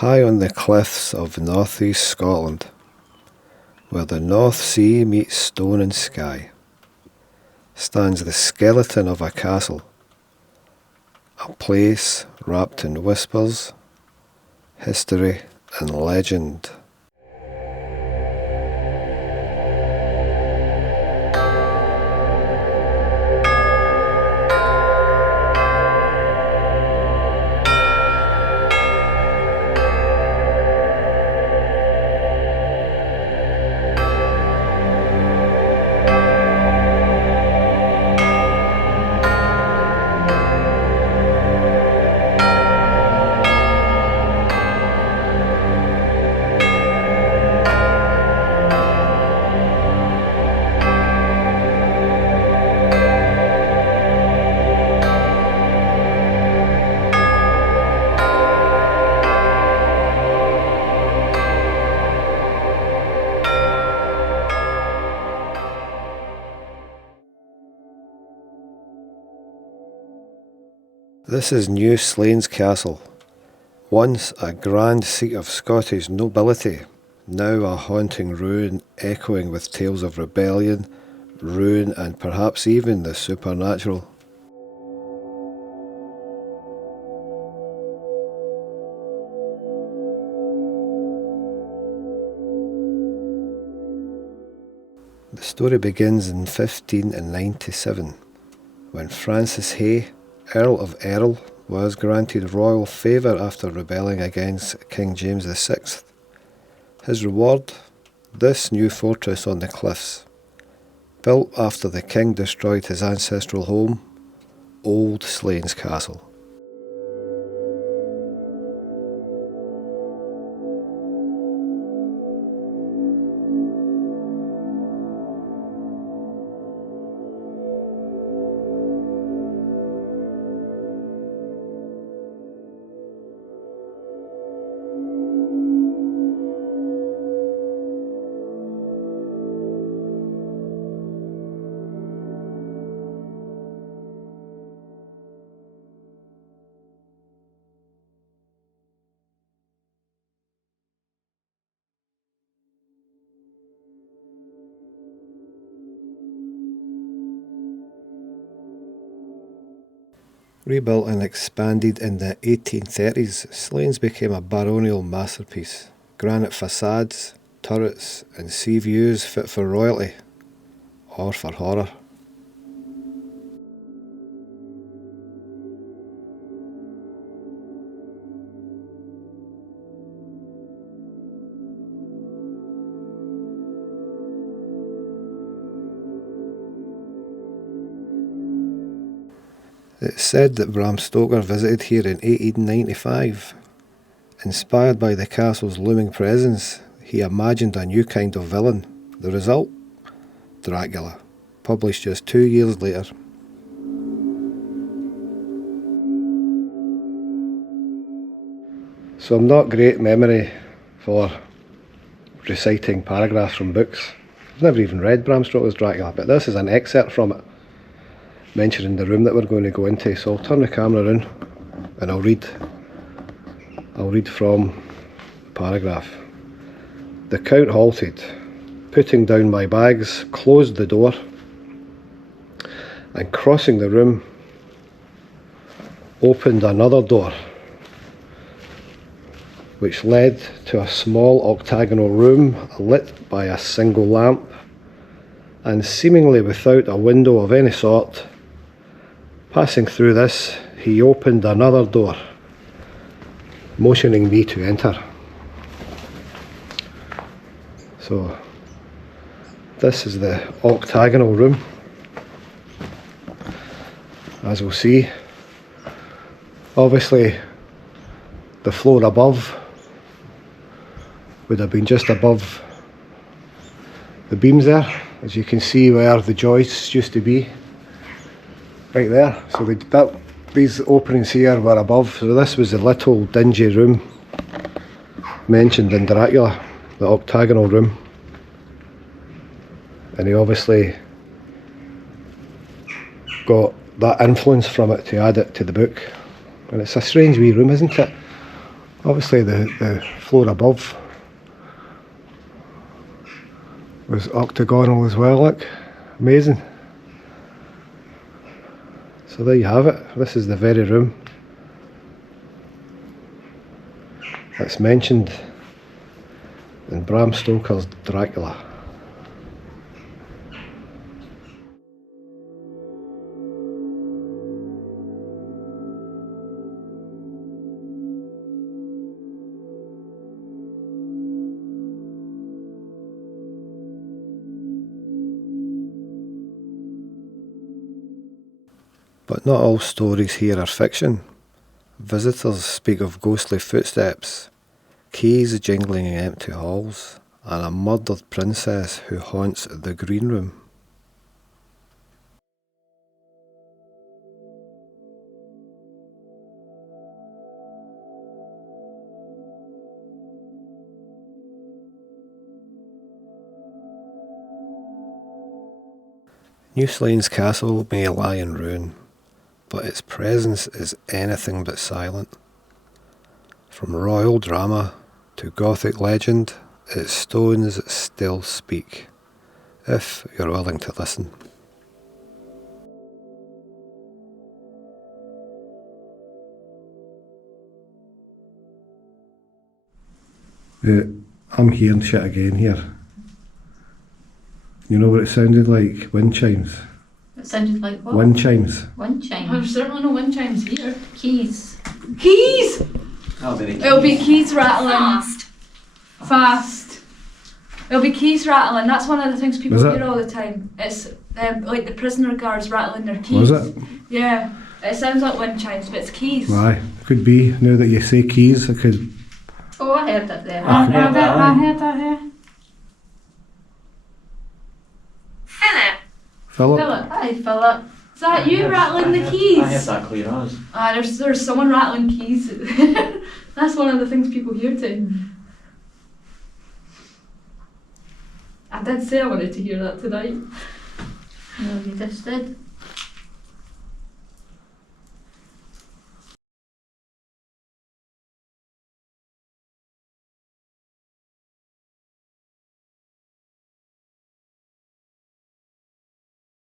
High on the cliffs of northeast Scotland, where the North Sea meets stone and sky, stands the skeleton of a castle, a place wrapped in whispers, history and legend. This is New Slains Castle, once a grand seat of Scottish nobility, now a haunting ruin echoing with tales of rebellion, ruin and perhaps even the supernatural. The story begins in 1597, when Francis Hay, Earl of Errol, was granted royal favour after rebelling against King James VI. His reward? This new fortress on the cliffs, built after the king destroyed his ancestral home, Old Slains Castle. Rebuilt and expanded in the 1830s, Slains became a baronial masterpiece. Granite facades, turrets and sea views fit for royalty, or for horror. It's said that Bram Stoker visited here in 1895. Inspired by the castle's looming presence, he imagined a new kind of villain. The result? Dracula, published just 2 years later. So I'm not great memory for reciting paragraphs from books. I've never even read Bram Stoker's Dracula, but this is an excerpt from it, mentioning the room that we're going to go into. So I'll turn the camera around and I'll read from the paragraph. The Count halted, putting down my bags, closed the door, and crossing the room, opened another door, which led to a small octagonal room lit by a single lamp, and seemingly without a window of any sort. Passing through this, he opened another door, motioning me to enter. So, this is the octagonal room. As we'll see, obviously the floor above would have been just above the beams there, as you can see where the joists used to be. Right there, so these openings here were above, so this was the little dingy room mentioned in Dracula, the octagonal room, and he obviously got that influence from it to add it to the book. And it's a strange wee room, isn't it? Obviously the floor above was octagonal as well, look. Amazing. So there you have it. This is the very room that's mentioned in Bram Stoker's Dracula. But not all stories here are fiction. Visitors speak of ghostly footsteps, keys jingling in empty halls, and a murdered princess who haunts the green room. Newslane's castle may lie in ruin, but its presence is anything but silent. From royal drama to Gothic legend, its stones still speak, if you're willing to listen. I'm hearing shit again here. You know what it sounded like? Wind chimes. It sounded like what? Wind chimes. Wind chimes. There's certainly no wind chimes here. Keys. Keys! It'll be keys rattling. Fast. It'll be keys rattling. That's one of the things people hear all the time. It's like the prisoner guards rattling their keys. Was it? Yeah. It sounds like wind chimes, but it's keys. Aye, could be. Now that you say keys, it could. Oh, I heard that there. I heard that here. Philip? Philip. Hi, Philip. Is that you rattling the keys? I heard that clear as. There's someone rattling keys. That's one of the things people hear too. I did say I wanted to hear that tonight. No, you just did.